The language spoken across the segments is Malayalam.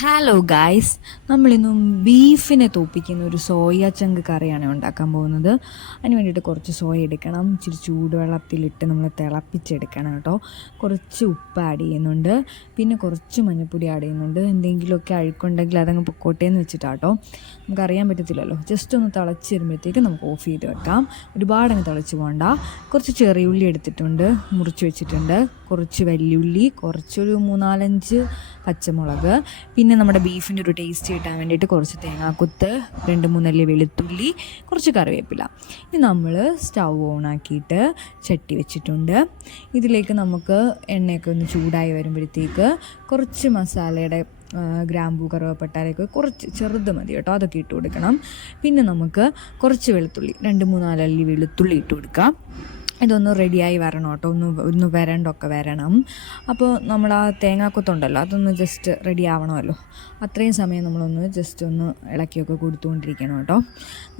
ഹലോ ഗായ്സ്, നമ്മളിന്നും ബീഫിനെ തോപ്പിക്കുന്ന ഒരു സോയ ചങ്ക് കറിയാണ് ഉണ്ടാക്കാൻ പോകുന്നത്. അതിന് വേണ്ടിയിട്ട് കുറച്ച് സോയ എടുക്കണം, ഇച്ചിരി ചൂടുവെള്ളത്തിലിട്ട് നമ്മൾ തിളപ്പിച്ചെടുക്കണം കേട്ടോ. കുറച്ച് ഉപ്പ് ആഡ് ചെയ്യുന്നുണ്ട്, പിന്നെ കുറച്ച് മഞ്ഞൾപ്പൊടി ആഡ് ചെയ്യുന്നുണ്ട്. എന്തെങ്കിലുമൊക്കെ അഴുക്കുണ്ടെങ്കിൽ അതങ്ങ് പൊക്കോട്ടേന്ന് വെച്ചിട്ടാട്ടോ, നമുക്കറിയാൻ പറ്റത്തില്ലല്ലോ. ജസ്റ്റ് ഒന്ന് തിളച്ച് വരുമ്പോഴത്തേക്ക് നമുക്ക് ഓഫ് ചെയ്ത് വെക്കാം. ഒരുപാടങ്ങ് തിളച്ച് പോകണ്ട. കുറച്ച് ചെറിയുള്ളി എടുത്തിട്ടുണ്ട്, മുറിച്ച് വെച്ചിട്ടുണ്ട്. കുറച്ച് വലിയുള്ളി, കുറച്ചൊരു 3-4 പച്ചമുളക്, പിന്നെ നമ്മുടെ ബീഫിൻ്റെ ഒരു ടേസ്റ്റ് കിട്ടാൻ വേണ്ടിയിട്ട് കുറച്ച് തേങ്ങാക്കൊത്ത്, 2-3 അല്ലി വെളുത്തുള്ളി, കുറച്ച് കറിവേപ്പില. ഇനി നമ്മൾ സ്റ്റൗ ഓണാക്കിയിട്ട് ചട്ടി വെച്ചിട്ടുണ്ട്. ഇതിലേക്ക് നമുക്ക് എണ്ണയൊക്കെ ഒന്ന് ചൂടായി വരുമ്പോഴത്തേക്ക് കുറച്ച് മസാലയുടെ ഗ്രാമ്പൂ, കറുവപ്പട്ടയൊക്കെ കുറച്ച് ചെറുത് മതി കേട്ടോ, അതൊക്കെ ഇട്ട് കൊടുക്കണം. പിന്നെ നമുക്ക് കുറച്ച് വെളുത്തുള്ളി, 2-3 അല്ലി വെളുത്തുള്ളി ഇട്ട് കൊടുക്കാം. ഇതൊന്ന് റെഡിയായി വരണം കേട്ടോ, ഒന്ന് വരണ്ടൊക്കെ വരണം. അപ്പോൾ നമ്മൾ ആ തേങ്ങാക്കൊത്തുണ്ടല്ലോ, അതൊന്ന് ജസ്റ്റ് റെഡി ആവണമല്ലോ. അത്രയും സമയം നമ്മളൊന്ന് ജസ്റ്റ് ഒന്ന് ഇളക്കിയൊക്കെ കൊടുത്തുകൊണ്ടിരിക്കണം കേട്ടോ.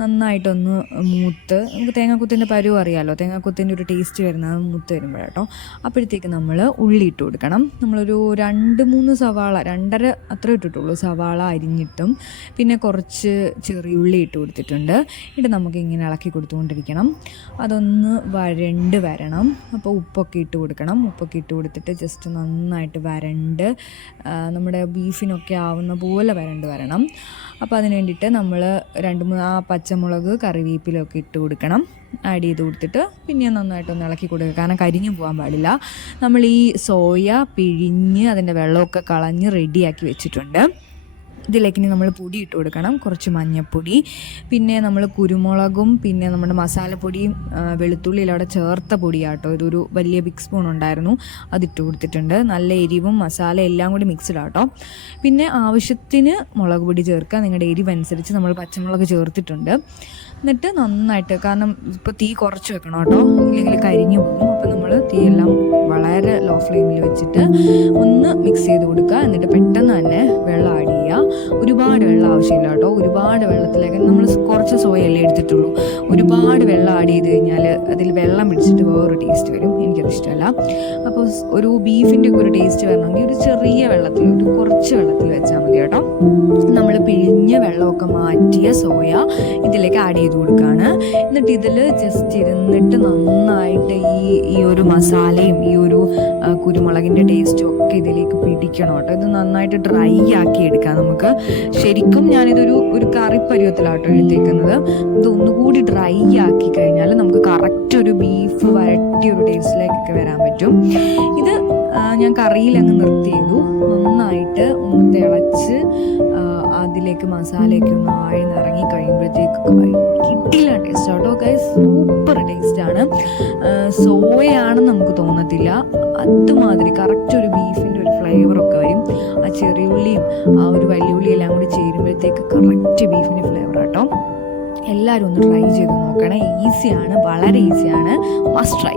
നന്നായിട്ടൊന്ന് മൂത്ത്, നമുക്ക് തേങ്ങാക്കൊത്തിൻ്റെ പരുവ് അറിയാമല്ലോ, തേങ്ങാക്കൊത്തിൻ്റെ ഒരു ടേസ്റ്റ് വരുന്നത് മൂത്ത് വരുമ്പോഴാട്ടോ. അപ്പോഴത്തേക്ക് നമ്മൾ ഉള്ളി ഇട്ട് കൊടുക്കണം. നമ്മളൊരു 2-3 സവാള, 2.5 അത്ര ഇട്ടിട്ടുള്ളൂ സവാള അരിഞ്ഞിട്ടും, പിന്നെ കുറച്ച് ചെറിയുള്ളി ഇട്ട് കൊടുത്തിട്ടുണ്ട്. ഇത് നമുക്ക് ഇങ്ങനെ ഇളക്കി കൊടുത്തുകൊണ്ടിരിക്കണം. അതൊന്ന് വരണം. അപ്പോൾ ഉപ്പൊക്കെ ഇട്ട് കൊടുക്കണം. ഉപ്പൊക്കെ ഇട്ട് കൊടുത്തിട്ട് ജസ്റ്റ് നന്നായിട്ട് വരണ്ട്, നമ്മുടെ ബീഫിനൊക്കെ ആവുന്ന പോലെ വരണം. അപ്പോൾ അതിന് വേണ്ടിയിട്ട് നമ്മൾ 2-3 പച്ചമുളക്, കറിവേപ്പിലൊക്കെ ഇട്ട് കൊടുക്കണം. ആഡ് ചെയ്ത് കൊടുത്തിട്ട് പിന്നെ നന്നായിട്ടൊന്ന് ഇളക്കി കൊടുക്കുക, കാരണം കരിഞ്ഞു പോകാൻ പാടില്ല. നമ്മൾ ഈ സോയ പിഴിഞ്ഞ് അതിൻ്റെ വെള്ളമൊക്കെ കളഞ്ഞ് റെഡിയാക്കി വെച്ചിട്ടുണ്ട്. ഇതിലേക്ക് ഇനി നമ്മൾ പൊടി ഇട്ട് കൊടുക്കണം. കുറച്ച് മഞ്ഞൾപ്പൊടി, പിന്നെ നമ്മൾ കുരുമുളകും, പിന്നെ നമ്മുടെ മസാലപ്പൊടിയും വെളുത്തുള്ളിയിൽ അവിടെ ചേർത്ത പൊടിയാട്ടോ. ഇതൊരു വലിയ ബിഗ് സ്പൂൺ ഉണ്ടായിരുന്നു, അതിട്ട് കൊടുത്തിട്ടുണ്ട്. നല്ല എരിവും മസാല എല്ലാം കൂടി മിക്സ്ഡ് ആട്ടോ. പിന്നെ ആവശ്യത്തിന് മുളക് പൊടി ചേർക്കുക, നിങ്ങളുടെ എരിവനുസരിച്ച്. നമ്മൾ പച്ചമുളക് ചേർത്തിട്ടുണ്ട്. എന്നിട്ട് നന്നായിട്ട്, കാരണം ഇപ്പോൾ തീ കുറച്ച് വെക്കണം കേട്ടോ, ഇല്ലെങ്കിൽ കരിഞ്ഞു പോകും. അപ്പോൾ നമ്മൾ തീയെല്ലാം വളരെ ലോ ഫ്ലെയിമിൽ വെച്ചിട്ട് ഒന്ന് മിക്സ് ചെയ്ത് കൊടുക്കുക. എന്നിട്ട് പെട്ടെന്ന് തന്നെ വെള്ളം ആഡ് ചെയ്യുക. ഒരുപാട് വെള്ളം ആവശ്യമില്ല കേട്ടോ. ഒരുപാട് വെള്ളത്തിലേക്ക്, നമ്മൾ കുറച്ച് സോയല്ലേ എടുത്തിട്ടുള്ളൂ, ഒരുപാട് വെള്ളം ആഡ് ചെയ്ത് കഴിഞ്ഞാൽ അതിൽ വെള്ളം പിടിച്ചിട്ട് വേറൊരു ടേസ്റ്റ് വരും. എനിക്കത് ഇഷ്ടമല്ല. അപ്പോൾ ഒരു ബീഫിൻ്റെ ഒക്കെ ഒരു ടേസ്റ്റ് വരണമെങ്കിൽ ഒരു ചെറിയ വെള്ളത്തിൽ, ഒരു കുറച്ച് വെള്ളത്തിൽ വെച്ചാൽ മതി കേട്ടോ. നമ്മൾ പിഴിഞ്ഞ വെള്ളമൊക്കെ മാറ്റിയ സോയ ഇതിലേക്ക് ആഡ് ചെയ്ത് കൊടുക്കുകയാണ്. എന്നിട്ട് ഇതിൽ ജസ്റ്റ് ഇരുന്നിട്ട് നന്നായിട്ട് ഈ ഒരു മസാലയും ഈ ഒരു കുരുമുളകിൻ്റെ ടേസ്റ്റും ഒക്കെ ഇതിലേക്ക് പിടിക്കണം കേട്ടോ. ഇത് നന്നായിട്ട് ഡ്രൈ ആക്കി എടുക്കാം നമുക്ക്. ശരിക്കും ഞാനിതൊരു കറി പരുവത്തിലാട്ടോ എടുത്തേക്കുന്നത്. ഇതൊന്നുകൂടി ഡ്രൈ ആക്കി കഴിഞ്ഞാൽ നമുക്ക് കറക്റ്റ് ഒരു ബീഫ് വരട്ടിയ ഒരു ടേസ്റ്റിലേക്കൊക്കെ വരാൻ പറ്റും. ഇത് ഞാൻ കറിയിൽ അങ്ങ് നിർത്തിയതു. നന്നായിട്ട് ഒന്ന് തിളച്ച് അതിലേക്ക് മസാലയൊക്കെ ഒന്ന് ആഴ്ന്നിറങ്ങി കഴിയുമ്പോഴത്തേക്ക് കിട്ടില്ല ടേസ്റ്റ് കേട്ടോ ഗൈസ്. സൂപ്പർ ടേസ്റ്റാണ്. സോയയാണെന്ന് നമുക്ക് തോന്നത്തില്ല, അതുമാതിരി കറക്റ്റ് ഒരു ബീഫിൻ്റെ ഒരു ഫ്ലേവറൊക്കെ വരും. ആ ചെറിയുള്ളിയും ആ ഒരു വലിയുള്ളി എല്ലാം കൂടി ചേരുമ്പോഴത്തേക്ക് കറക്റ്റ് ബീഫിൻ്റെ ഫ്ലേവർ കേട്ടോ. എല്ലാവരും ഒന്ന് ട്രൈ ചെയ്ത് നോക്കണം. ഈസിയാണ്, വളരെ ഈസിയാണ്. Must try.